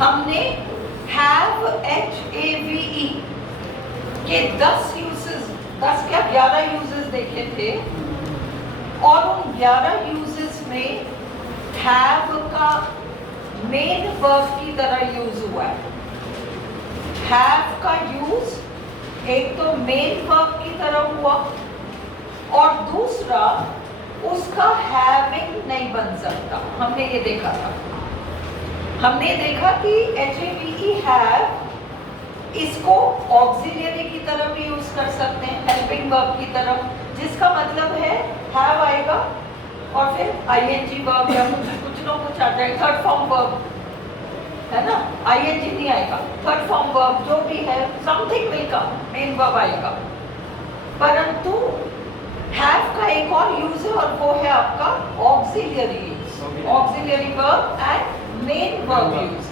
हमने have HAVE के 10 uses, 10 क्या 11 यूजेस देखे थे, और उन 11 यूजेस में have का मेन वर्ब की तरह यूज हुआ है। have का यूज एक तो मेन वर्ब की तरह हुआ, और दूसरा उसका हैविंग नहीं बन सकता। हमने ये देखा था, हमने देखा कि HAVE हैव इसको ऑक्सिलियरी की तरह भी यूज कर सकते हैं, हेल्पिंग वर्ब की तरह, जिसका मतलब है हैव आएगा और फिर ING वर्ब या कुछ ना कुछ आ जाए, थर्ड फॉर्म वर्ब है ना, ING नहीं आएगा, थर्ड फॉर्म वर्ब जो भी है, something will come, main verb आएगा। परंतु हैव का एक और यूज है और वो है आपका auxiliary use, auxiliary verb and main verb use.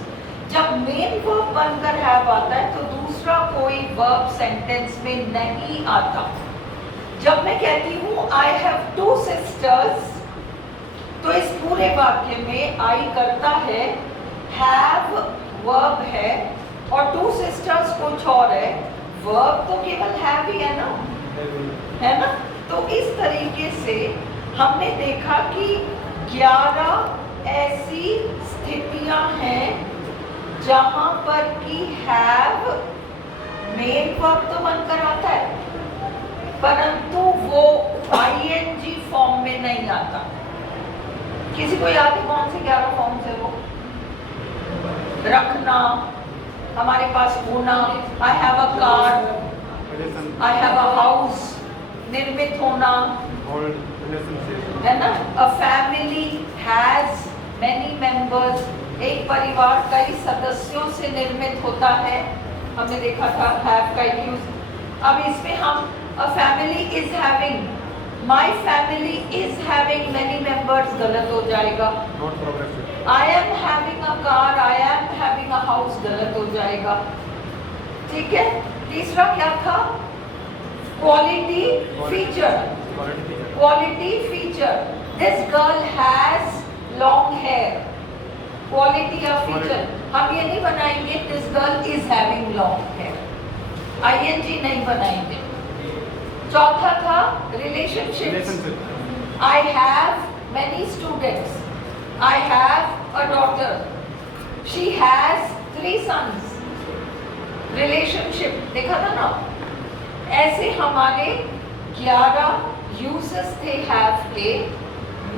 जब मेन वर्ब बनकर हैव आता है तो दूसरा कोई वर्ब सेंटेंस में नहीं आता। जब मैं कहती हूँ आई हैव 2 सिस्टर्स, तो इस पूरे वाक्य में आई करता है, हैव वर्ब है और 2 सिस्टर्स कुछ और है, वर्ब तो केवल हैव ही है ना, है ना। तो इस तरीके से हमने देखा कि 11 ऐसी स्थितियां हैं जहां पर कि हैव मेन वर्ब तो बनकर आता है, परंतु वो ING फॉर्म में नहीं आता। किसी को याद है कौन से 11 फॉर्म्स है वो? रखना, हमारे पास होना, आई have a car, I have a house, निर्मित होना, है ना। A family has many members, एक परिवार कई सदस्यों से निर्मित होता है, हमने देखा था हैव का यूज। अब इसमें हम a family is having, my family is having many members गलत हो जाएगा। I am having a car, I am having a house गलत हो जाएगा। ठीक है, तीसरा क्या था? Quality feature, quality feature, this girl has long hair, quality या फीचर। हम ये नहीं बनाएंगे this girl is having long hair, ING नहीं बनाएंगे। चौथा था relationship, I have many students, I have a daughter, she has 3 sons. Relationship देखा था ना। ऐसे हमारे 11 यूजेस थे हैव के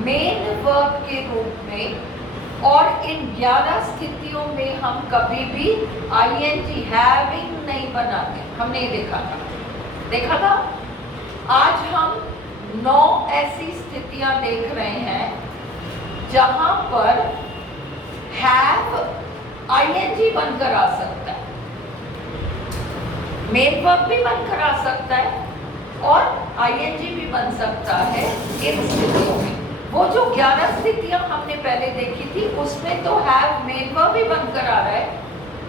मेन वर्ब के रूप में, और इन 11 स्थितियों में हम कभी भी ING हैविंग नहीं बनाते। हमने ये देखा था। आज हम 9 ऐसी स्थितियां देख रहे हैं जहां पर हैव ING बनकर आ सकता है, मेन वर्ब भी बनकर आ सकता है और ING भी बन सकता है इन स्थितियों में। वो जो 11 स्थितियां हमने पहले देखी थी उसमें तो हैव मेन वर्ब भी बनकर आ रहा है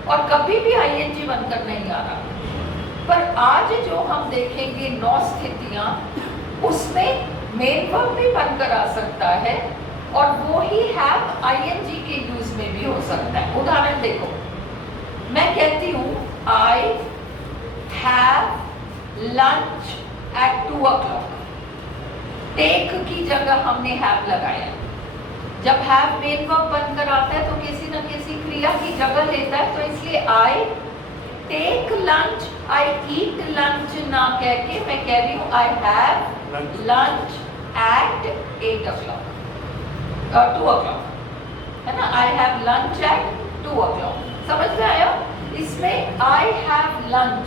और कभी भी ING बनकर नहीं आ रहा। पर आज जो हम देखेंगे 9 स्थितियां, उसमें मेन वर्ब भी बनकर आ सकता है और वो ही हैव ING के यूज में भी हो सकता है। उदाहरण देखो, मैं कहती हूँ I have lunch at 2 o'clock, take की जगह हमने हैव लगाया। जब हैव मेन वर्ब बनकर आता है तो किसी न किसी क्रिया की जगह लेता है, तो इसलिए I take lunch, I eat lunch ना कह के मैं कह रही हूँ I have lunch eight 8 o'clock, 2 o'clock, है ना। आई हैव लंच एट 2 o'clock, समझ में आया? इसमें आई हैव लंच,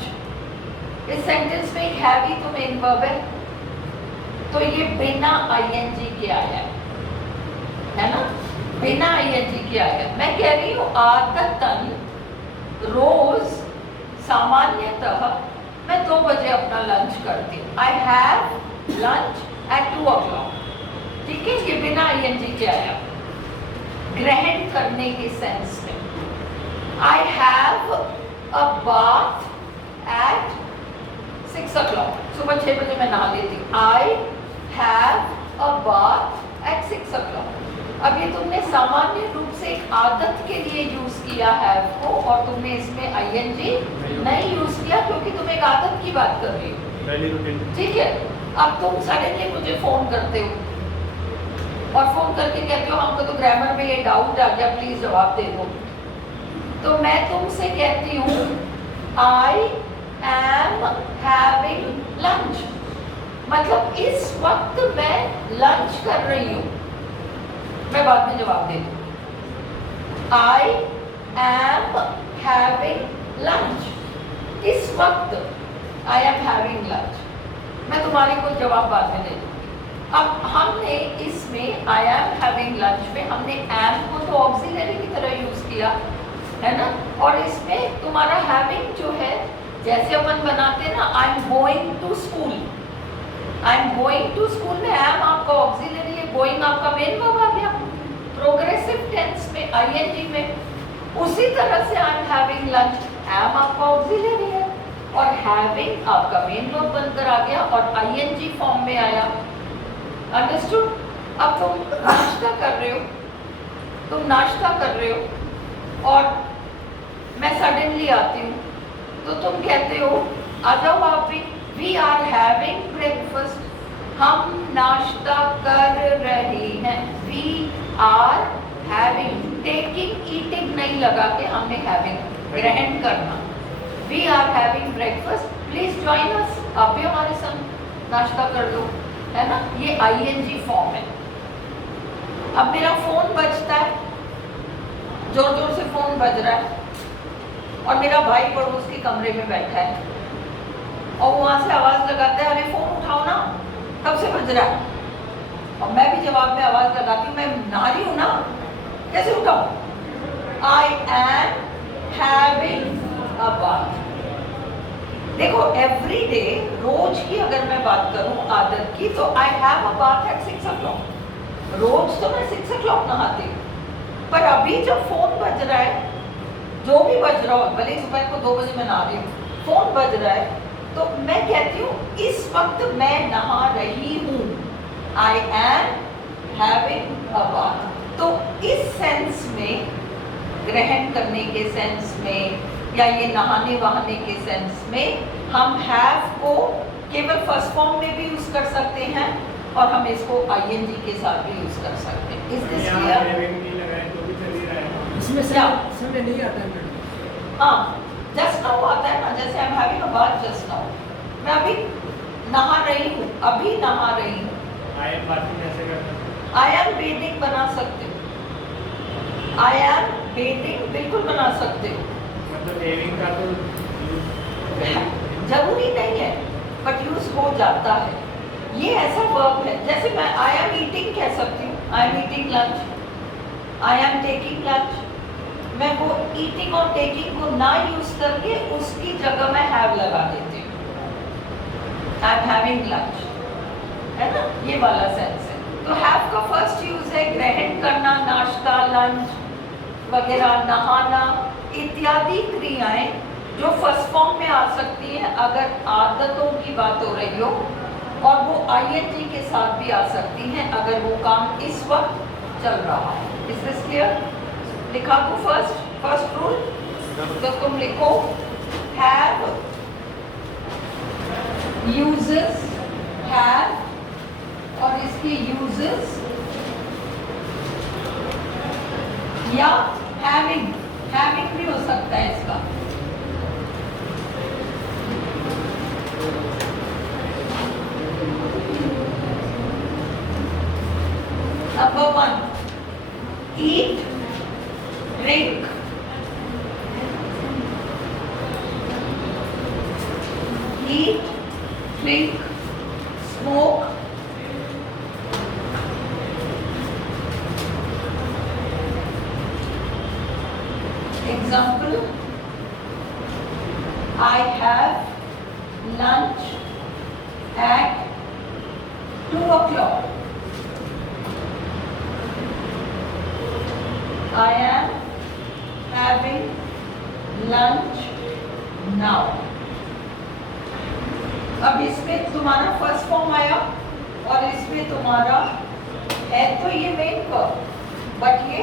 इस सेंटेंस में एक हैव ही तो मेन वर्ब है, तो ये बिना ING के आया है ना, बिना ING के आया। मैं कह रही हूँ आदतन रोज सामान्यतः मैं 2 बजे अपना लंच करती हूँ। I have lunch at 2 o'clock, ठीक है, ये बिना ING के आया। ग्रहण करने के सेंस में आई have a bath at 6 o'clock, सुबह 6 बजे मैं नहा लेती हूँ। I have a bath at 6 o'clock, अब ये तुमने सामान्य रूप से एक आदत के लिए यूज किया हैव को, और तुमने इसमें आईएनजी नहीं यूज किया क्योंकि तुम एक आदत की बात कर रही हो, ठीक है। अब तुम सडनली मुझे फोन करते हो और फोन करके कहते हो हमको तो ग्रामर में ये डाउट आ गया, प्लीज जवाब दे दो। तो मैं तुमसे कहती हूँ आई एम हैविंग लंच, मतलब इस वक्त मैं लंच कर रही हूँ। मैं बाद में जवाब दे दूँ। आई एम हैविंग लंच, इस वक्त आई एम हैविंग लंच, मैं तुम्हारे को जवाब बाद में दे दूँगी। अब हमने इसमें आई एम हैविंग लंच में हमने एम को तो ऑक्सिलरी की तरह यूज किया है ना, और इसमें तुम्हारा हैविंग जो है जैसे अपन बनाते हैं ना, I am going to school, I am going to school में एम आपका ऑक्सिलरी है, गोइंग आपका मेन वर्ब आ गया प्रोग्रेसिव टेंस में आईएनजी में। उसी तरह से I am having lunch, am आपका ऑक्सिलरी है और हैविंग आपका मेन वर्ब बनकर आ गया और आईएनजी फॉर्म में आया। अंडरस्टूड? अब तुम नाश्ता कर रहे हो, तुम नाश्ता कर रहे हो और मैं सडनली आती हूँ तो तुम कहते हो आ जाओ आप भी, वी आर हैविंग ब्रेकफास्ट, हम नाश्ता कर रहे हैं। We are having, taking eating नहीं लगा के हमने हैविंग ग्रहण करना। We are having breakfast, please join us, आप भी हमारे संग नाश्ता कर लो, है ना। ये आईएनजी फॉर्म है। अब मेरा फोन बजता है, जोर जोर से फोन बज रहा है और मेरा भाई पड़ोस के कमरे में बैठा है और वहां से आवाज लगाता है, अरे फोन उठाओ ना, कब से बज रहा है। और मैं भी जवाब में आवाज लगाती हूँ, मैं नारी हूं ना, कैसे उठाऊं। I am having a bath. देखो एवरी डे, रोज की अगर मैं बात करूं आदत की, तो I have a bath at 6 o'clock। रोज तो मैं 6 o'clock नहाती हूँ, पर अभी जब फोन बज रहा है, जो भी बज रहा हो, भले दोपहर को 2 बजे मैं नहा रही हूँ, फोन बज रहा है, तो मैं कहती हूँ इस वक्त मैं नहा रही हूँ। आई एम हैविंग अ बाथ। तो इस सेंस में, ग्रहण करने के सेंस में या ये नहाने वहाने के सेंस में, हम हैव को केवल फर्स्ट फॉर्म में भी यूज कर सकते हैं और हम इसको आईएनजी के साथ भी यूज कर सकते हैं। इस दिस इसमें समय नहीं आता है मैडम। हाँ, जस्ट नाउ आता है ना, जैसे आई am having a bath just now, मैं अभी नहा रही हूँ, अभी नहा रही हूँ। आई एम बाथिंग कैसे करते हैं? आई एम बेडिंग बना सकते हो, आई एम बेडिंग बिल्कुल बना सकते हो, मतलब हैविंग का तो जरूरी नहीं है बट यूज हो जाता है। ये ऐसा वर्ब है, जैसे मैं आई एम ईटिंग कह सकती हूँ, I am eating lunch, I am taking lunch. मैं वो ईटिंग और टेकिंग को ना यूज करके उसकी जगह मैं हैव लगा देती हूँ, आई एम हैविंग लंच, है ना, ये वाला सेंस है। तो हैव का फर्स्ट यूज है ग्रहण करना, नाश्ता, लंच वगैरह, नहाना इत्यादि क्रियाएं जो फर्स्ट फॉर्म में आ सकती हैं अगर आदतों की बात हो रही हो, और वो आईएनजी के साथ भी आ सकती हैं अगर वो काम इस वक्त चल रहा है। Is this clear? लिखा दो फर्स्ट रूल, तो तुम लिखो हैव यूजेस, हैव और इसके यूजेस, या हैविंग, हैविंग भी हो सकता है इसका। Number 1, eat, drink, eat, drink, smoke, example, I have lunch at 2 o'clock. I am having lunch now. अब इसमें तुम्हारा फर्स्ट फॉर्म आया और इसमें तुम्हारा है तो ये मेन वर्ब, बट ये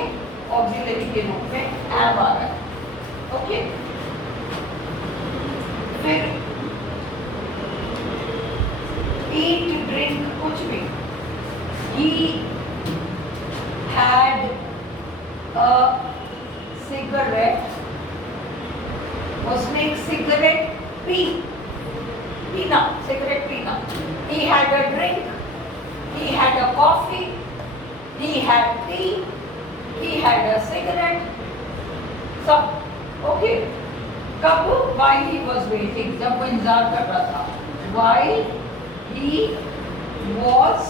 ऑक्सिलरी के रूप में एम आ रहा है। ओके, फिर ईट ड्रिंक कुछ भी, ही हैड अ सिगरेट, उसने एक सिगरेट पीना, सिगरेट पीना। He had a drink, he had a coffee, he had tea, he had a cigarette, सब ओके। कब? While he was waiting, जब वो इंतजार कर रहा था, while he was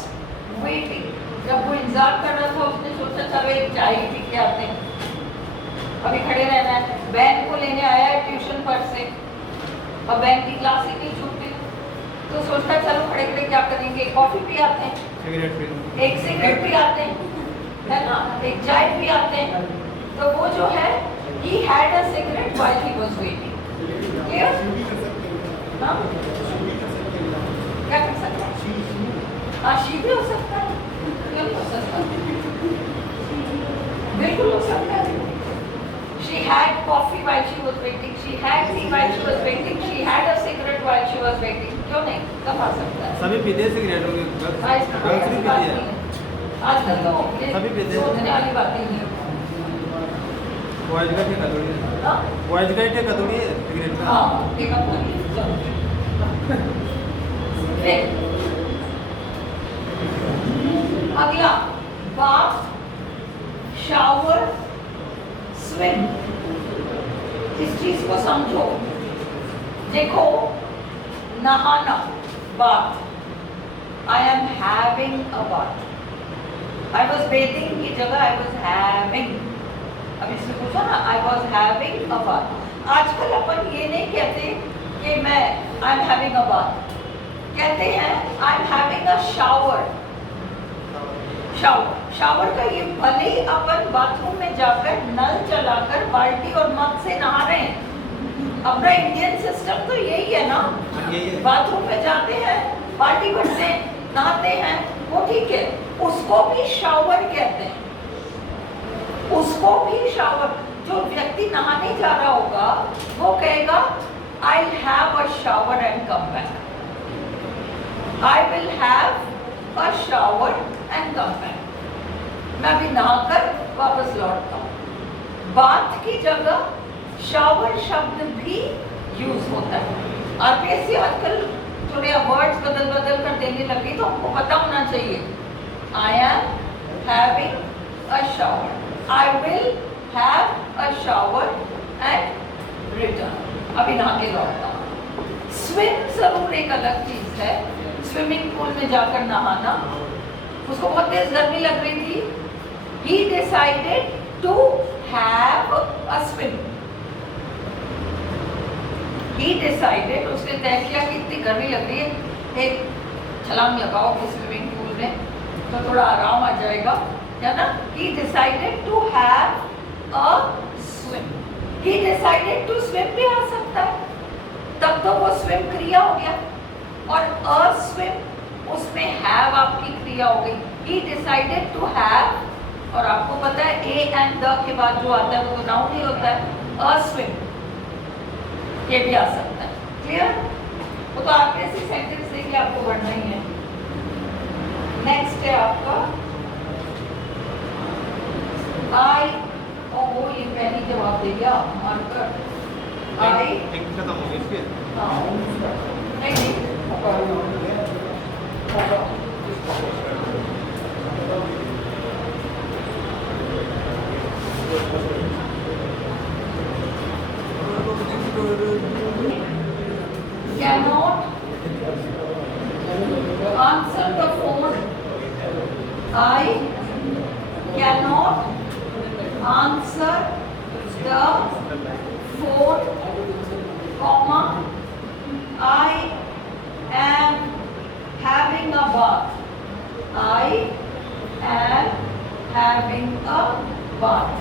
waiting, जब वो इंतजार कर रहा था उसने सोचा चलो एक चाय पी के आते हैं, अभी खड़े रहना है। बहन को लेने आया है ट्यूशन पर से, अब बहन की क्लास ही नहीं छूटती, तो सोचता है चलो खड़े खड़े क्या करेंगे, कॉफी पी आते हैं, एक सिगरेट पी आते हैं, है ना, एक चाय पी आते हैं। तो वो जो है he had a cigarette while he was waiting. Clear? हाँ? क्या कर सकता है? हाँ, she भी हो सकता है, क्यों नहीं हो सकता? बिल्कुल हो सकता है। She had coffee while she was waiting. She had tea while she was waiting. She had a cigarette while she was waiting. क्यों नहीं? कब आ सकता है? सभी पीते हैं सिगरेट होंगे, गर्ल्स भी पीती है। आजकल तो ये सभी पीते हैं। सोचने वाली बात ही नहीं है। बॉयज का ठेका थोड़ी है, हाँ? बॉयज का ही ठेका थोड़ी है सिगरेट का। हाँ, ठीक है, बोलिए। फिर अगला बाथ, शावर, स्विम। इस चीज को समझो, देखो, नहाना, bath, I am having a bath. I was bathing की जगह आई वॉज हैविंग, अब इसने पूछा ना, I was having a bath. आजकल अपन ये नहीं कहते कि मैं आई एम हैविंग अ बाथ, कहते हैं आई am having a shower. Shower, shower का ये भले ही अपन बाथरूम में जाकर नल चलाकर बाल्टी और मग से नहा रहे हैं, अपना इंडियन सिस्टम तो यही है ना, बाथरूम में जाते हैं, बाल्टी भरते हैं, नहाते हैं, वो ठीक है, उसको भी शावर कहते हैं, उसको भी शावर। जो व्यक्ति नहाने जा रहा होगा वो कहेगा आई have a shower and come back, I will have a shower and come back, मैं अभी नहाकर वापस लौटता हूँ। बाथ की जगह शावर शब्द भी यूज होता है। आरपीएससी आजकल थोड़े वर्ड्स बदल बदल कर देने लगी, तो हमको पता होना चाहिए। आई am having a shower, I will have a shower and return, अभी नहा के लौटता हूँ। स्विम जरूर एक अलग चीज है, स्विमिंग पूल में जाकर नहाना। उसको बहुत तेज गर्मी लग रही थी, he decided to have a swim, he decided, उसने तय किया कि इतनी गर्मी लग रही है, एक छलांग लगाओ कि स्विमिंग पूल में तो थोड़ा आराम आ जाएगा, है ना। He decided to have a swim. He decided to swim भी आ सकता है, तब तो वो swim क्रिया हो गया, और a swim उसमें have आपकी क्रिया हो गई। He decided to have, और आपको पता है a and the के बाद जो आता है वो नाउन ही होता है, a swim, ये भी आ सकता है। क्लियर? वो तो आपके ऐसे सेंटेंस देके आपको पढ़ना ही है। नेक्स्ट है आपका आई, और वो ये पहली जवाब दे दिया मानकर आई, खत्म हो गई इसके। नहीं cannot answer the phone, I cannot answer the phone, comma, I am having a bath, I am having a bath,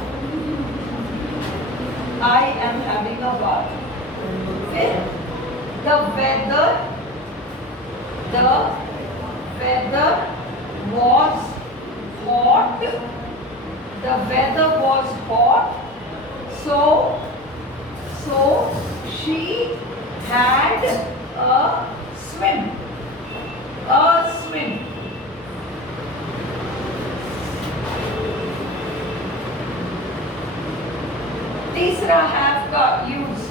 I am having a bath. फिर the weather was hot the weather was hot, so she had a swim. A swim. तीसरा have का use,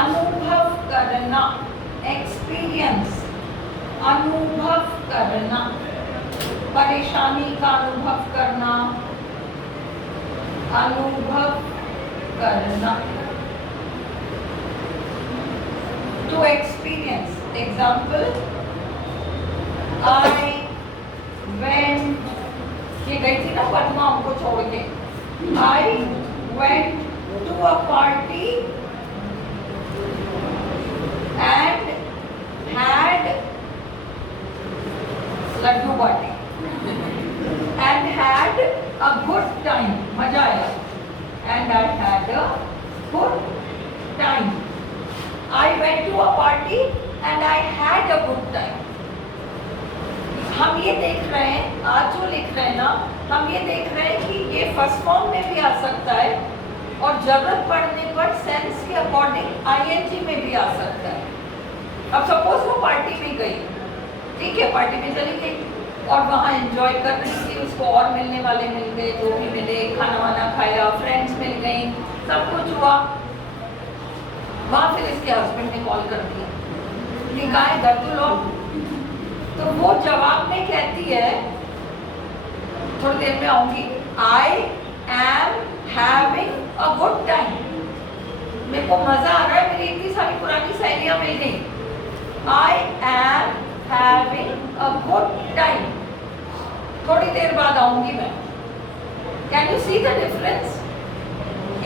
अनुभव करना, experience, अनुभव करना, परेशानी का अनुभव करना, अनुभव करना, to experience. Example, I went, ये गई थी ना पटना हमको छोड़ के, I went to a party and had Laddu party and had a good time, मजा आया, and I had a good time. I went to a party and I had a good time. हम ये देख रहे हैं, आज जो लिख रहे हैं ना, हम ये देख रहे हैं कि ये फर्स्ट फॉर्म में भी आ सकता है और जरूरत पड़ने पर सेंस के अकॉर्डिंग आईएनजी में भी आ सकता है. अब सपोज वो पार्टी में गई, ठीक है, पार्टी में चली गई और वहाँ एंजॉय कर रही थी, उसको और मिलने वाले मिल गए, जो भी मिले, खाना वाना खाया, फ्रेंड्स मिल गई, सब कुछ हुआ. वहाँ फिर इसके हस्बैंड ने कॉल कर दिया, कहा है घर तो लौट. तो वो जवाब में कहती है थोड़ी देर में आऊंगी, आई am having a good time. मेरे को मजा आ रहा है, मेरी इतनी सारी पुरानी सहेलियां मिल गई. आई am having a good time. थोड़ी देर बाद आऊंगी मैं. Can you see the difference?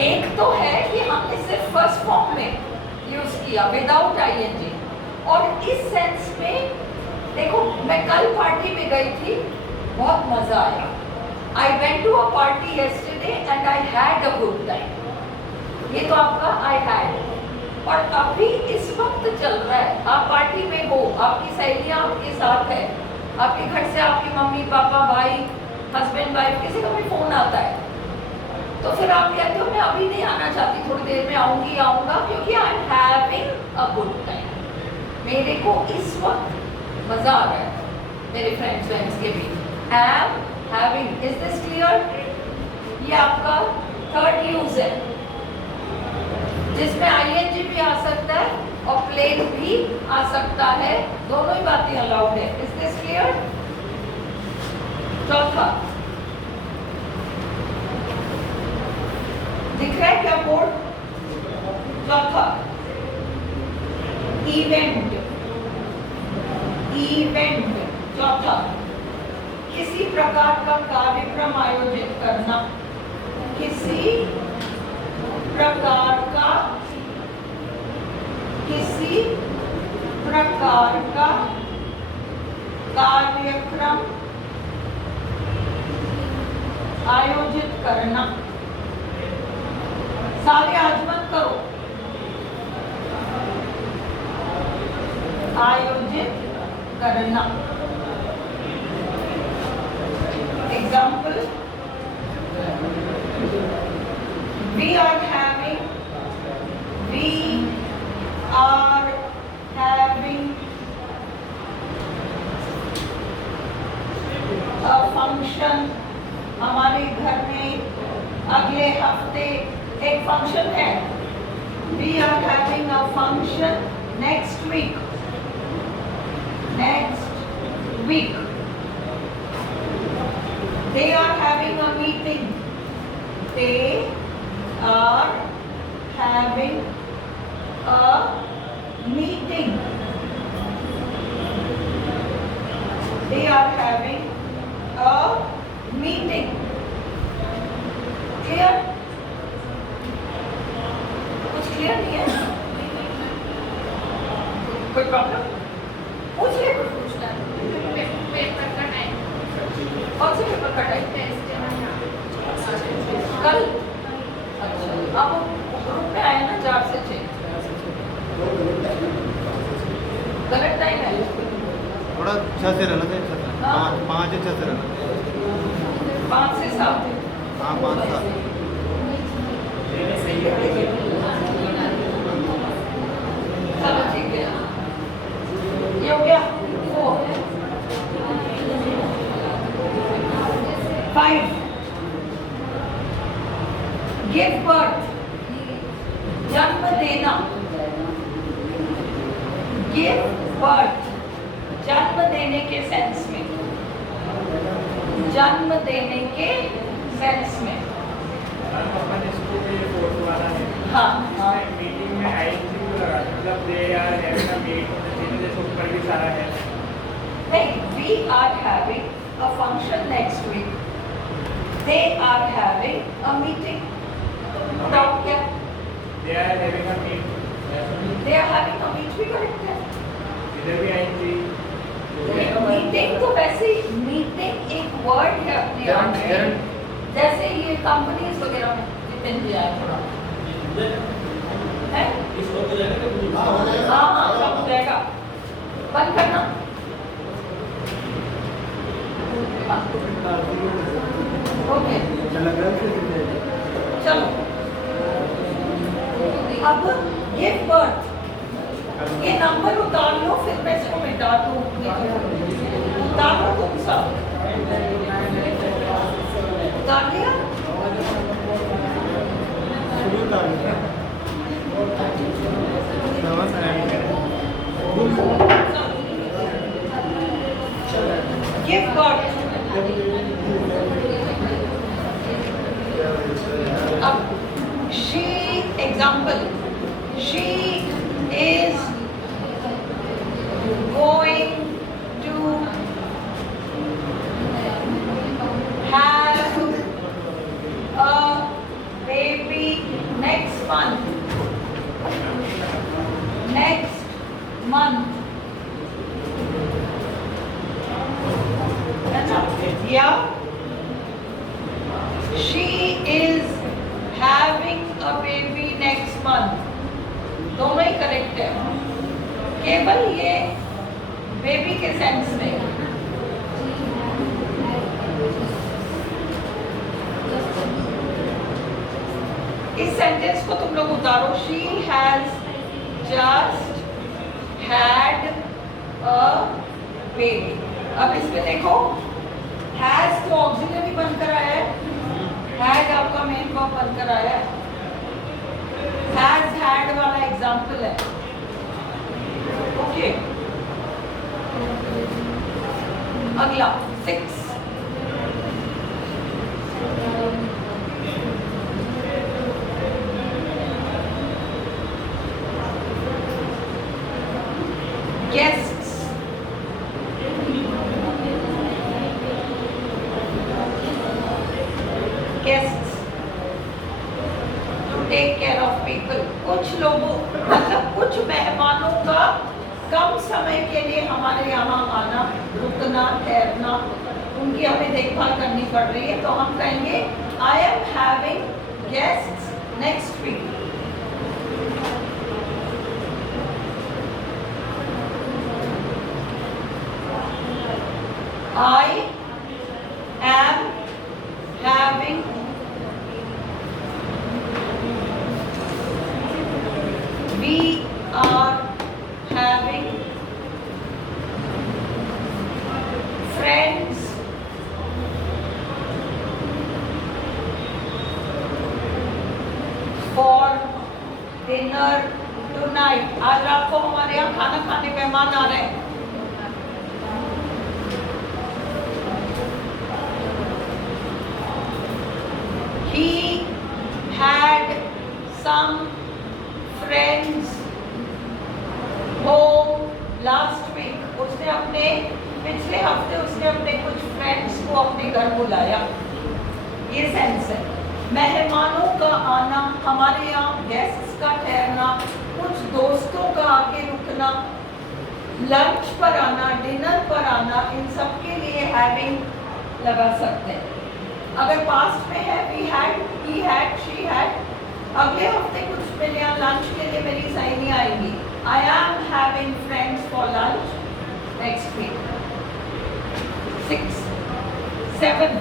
एक तो है कि हमने सिर्फ फर्स्ट फॉर्म में यूज किया विदाउट आईएनजी, और इस सेंस में देखो, मैं कल पार्टी में गई थी, बहुत मजा आया. I went to a party yesterday and I had a good time. ये तो आपका I had. और अभी इस वक्त चल रहा है, आप पार्टी में हो, आपकी सहेलियां आपके साथ है, आपके घर से आपकी मम्मी पापा भाई हस्बैंड वाइफ किसी का भी फोन आता है, तो फिर आप कहते हो मैं अभी नहीं आना चाहती, थोड़ी देर में आऊंगी आऊंगा, क्योंकि आई am having a good time. मेरे को इस वक्त मजा आ रहा है मेरे फ्रेंड्स के बीच. Am having. Is this clear? ये आपका थर्ड यूज है जिसमें आईएनजी भी आ सकता है और प्लेन भी आ सकता है, दोनों ही बातें अलाउड है. Is this clear? चौथा दिख रहा है क्या बोर्ड? चौथा इवेंट. इवेंट चौथा, किसी प्रकार का कार्यक्रम आयोजित करना. किसी प्रकार का कार्यक्रम आयोजित करना. सारे आज मत करो. आयोजित करना. Example, we are having a function. हमारे घर में अगले हफ्ते एक फंक्शन है. We are having a function next week. They are having a meeting. They are having a meeting. They are having a meeting. Clear? कुछ clear नहीं है? कोई प्रॉब्लम? पूछ ले, कुछ पूछना है? पेपर का टाइम. कौन से पेपर का टाइम? कल. अच्छा, अब ग्रुप में आया ना 4 से 6. गलत टाइम है. थोड़ा 6 से रहना चाहिए. 5 से 6 से रहना चाहिए. 5 से 7. हाँ 5 साल चलो ठीक है, ये हो गया 4। 5 गिव बर्थ, जन्म देना। गिव बर्थ, जन्म देने के सेंस में, जन्म देने के सेंस में। अपन इसको भी फोर्थ वाला है। हाँ मीटिंग में आईएनजी को लगा, मतलब they are having a meet, जैसे ऊपर भी सारा है। नहीं, we are having a function next week. They are having a meeting. बताओ क्या? They are having a meet, They are having a meet भी करेक्ट है। इधर भी आईएनजी। मीटिंग तो वैसे मीटिंग एक वर्ड है अपने आप में, जैसे ये कंपनीज वगैरह में जितने भी आए थोड़ा है। हाँ हाँ सब हो जाएगा, बंद करना। ओके चलो, अब गिव बर्थ, ये नंबर उतार लो, फिर मैं इसको मिटा दूंगी। उतार लो तुम सब, उतार लिया? गिव बर्थ, अब she, example, she is going to have a baby next month. Next month. Yeah. She is having a baby next month. दोनों ही करेक्ट है, केवल ये बेबी के सेंस में। इस सेंटेंस को तुम लोग उतारो। She has just had a baby। अब इसमें देखो, has तो ऑक्सिलरी बनकर आया है, had आपका मेन वर्ब बनकर आया है, has had वाला एग्जाम्पल है। ओके, अगला 6। Guests, guests to take care of people। कुछ लोगों, मतलब कुछ मेहमानों का कम समय के लिए हमारे यहाँ आना, रुकना, ठहरना, उनकी हमें देखभाल करनी पड़ रही है, तो हम कहेंगे I am having guests next week। I am having we are having friends for dinner tonight। आज रात को हमारे यहाँ खाना खाने मेहमान आ रहे हैं। He had some friends home last week। उसने अपने पिछले हफ्ते उसने अपने कुछ फ्रेंड्स को अपने घर बुलाया। ये सेंस है। मेहमानों का आना, हमारे यहाँ गेस्ट्स का ठहरना, कुछ दोस्तों का आके रुकना, लंच पर आना, डिनर पर आना, इन सब के लिए हैविंग लगा सकते हैं। अगर पास्ट में है we had, he had, she had, अगले हफ्ते कुछ मेरे यहाँ लंच के लिए मेरी सहेली आएगी। I am having friends for lunch next week। 6, 7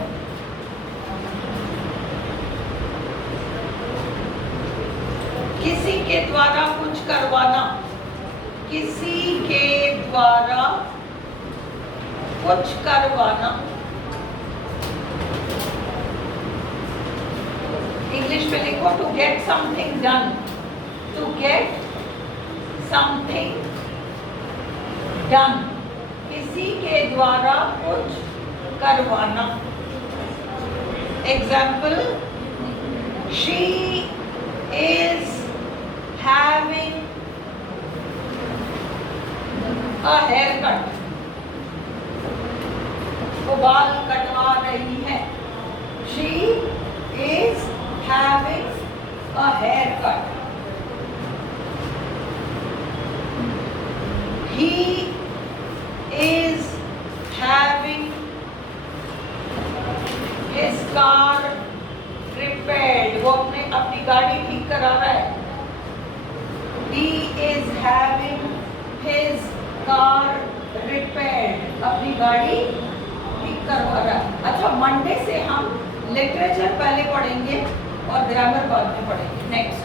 के द्वारा कुछ करवाना, किसी के द्वारा कुछ करवाना। इंग्लिश में लिखो to get something done, to get something done, किसी के द्वारा कुछ करवाना। Example, she is having a haircut, वो बाल कटवा रही है। She is having a haircut. He is having his car repaired, वो अपनी गाड़ी ठीक करा रहा है। He is having his car repaired, अपनी गाड़ी ठीक करवा रहा है। अच्छा, मंडे से हम लिटरेचर पहले पढ़ेंगे और ग्रामर बाद में पढ़ेंगे। नेक्स्ट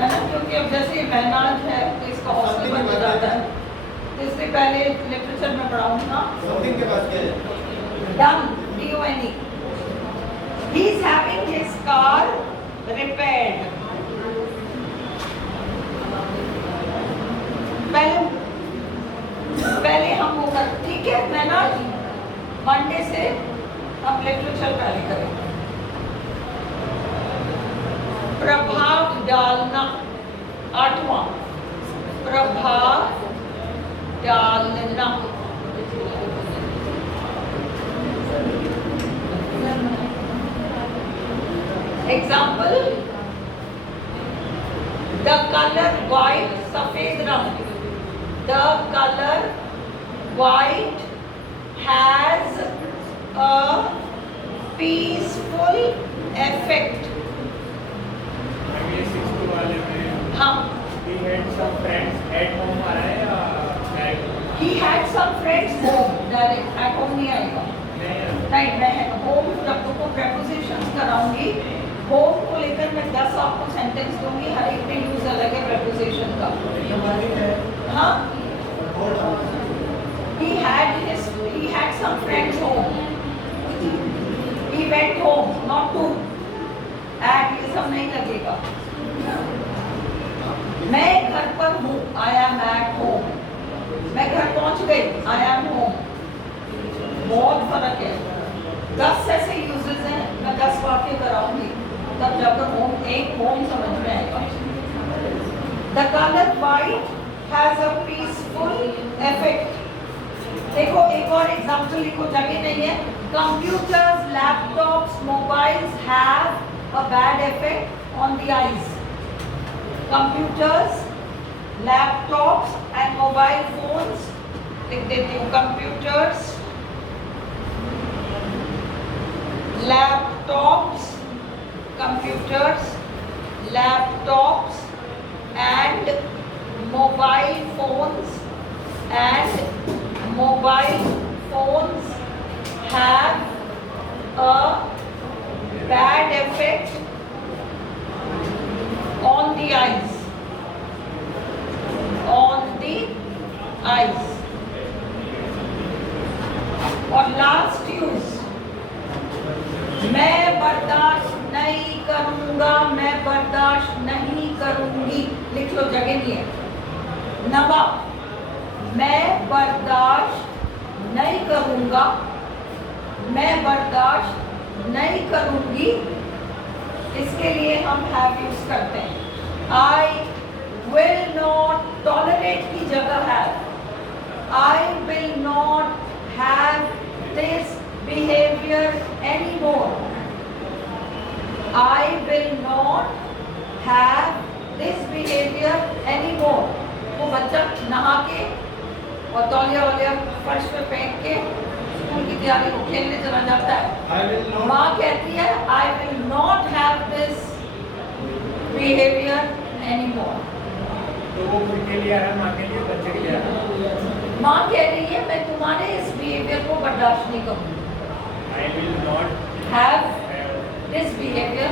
है ना, क्योंकि अब जैसे महनाज है तो इसका हॉस्टल बन जाता है, तो इससे पहले लिटरेचर में पढ़ाऊंगा। समथिंग के बाद क्या है? Done, D-O-N-E. He is having his car repaired. पहले हम वो कर, ठीक है मैं ना, मंडे से हम लिटरेचर पहले करेंगे। प्रभाव डालना, 8वां, प्रभाव डालना। एग्जाम्पल, द कलर व्हाइट, सफेद रंग। The color white has a peaceful effect. अभी 6 वाले में हाँ, he had some friends at home आ रहा है या direct? he had some friends home, direct at home नहीं आएगा। नहीं, मैं home जब तुमको prepositions कराऊंगी, home को लेकर मैं 10 आपको सेंटेंस दूंगी, हर एक में यूज अलग है preposition का। हाँ, he had some friends home. He went home, not to. At ये सब नहीं लगेगा। मैं घर पर हूँ, I am at home. मैं घर पहुँच गई, I am home. बहुत फर्क है। 10 ऐसे यूजेस हैं, मैं 10 वाक्य कराऊंगी, तब जाकर होम, एक होम समझ में आएगा। The color white has a peaceful effect. देखो एक और एग्जाम्पल लिखो, जगह नहीं है। Computers, laptops, mobiles have a bad effect on the eyes. Computers, laptops and mobile phones, लिख देती हूँ। Computers, laptops, computers, laptops and mobile phones have a bad effect on the eyes. और लास्ट यूज, मैं बर्दाश्त नहीं करूंगा, मैं बर्दाश्त नहीं करूंगी, लिख लो, जगह नहीं है। नवा, मैं बर्दाश्त नहीं करूंगा, मैं बर्दाश्त नहीं करूंगी, इसके लिए हम हैव यूज करते हैं। आई विल नॉट टॉलरेट की जगह है आई will not have this behaviour any more. I will not have this behaviour any more. वो बच्चा नहा के और तौलिया वौलिया फर्श पे फेंक के स्कूल की तैयारी को खेलने चला जाता है। माँ कहती है आई will not have this behaviour any more. तो वो खुद के लिए आ रहा है, माँ के लिए, बच्चे के लिए आ रहा है। माँ कह रही है मैं तुम्हारे इस बिहेवियर को बर्दाश्त नहीं करूँगी। आई will not have this behaviour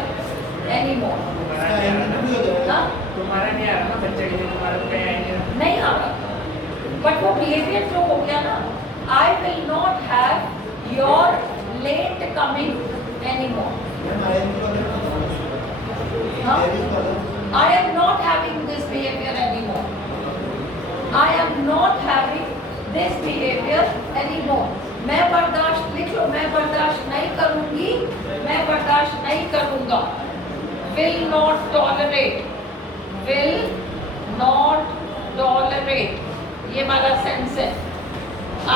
any more. इसका इंटरव्यू हो जाएगा। हाँ? तुम्हारा नहीं आ रहा ना बच्चे के लिए, तुम्हारा तो कहीं आएंगे ना। नहीं आ रहा, बट वो बिहेवियर जो हो गया ना, I will not have your late coming any more. I am not having this behavior anymore. I am not having this behavior anymore. मैं बर्दाश्त, लिख लो, मैं बर्दाश्त नहीं करूंगी, मैं बर्दाश्त नहीं करूंगा. Will not tolerate. Will not tolerate. ये हमारा सेंस है.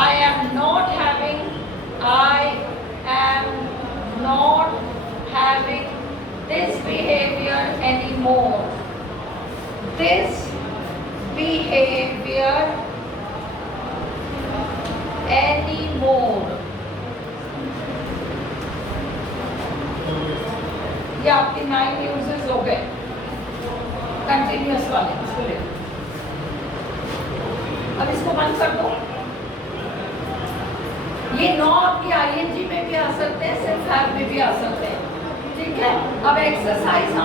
I am not having this behavior anymore. This behavior anymore. ये आपके 9 uses हो गए कंटिन्यूअस वाले. इसको ले, अब इसको बंद कर दो. ये 9 आपकी ING में भी आ सकते हैं, सिर्फ हैव में भी आ सकते हैं. ठीक है, अब एक्सरसाइज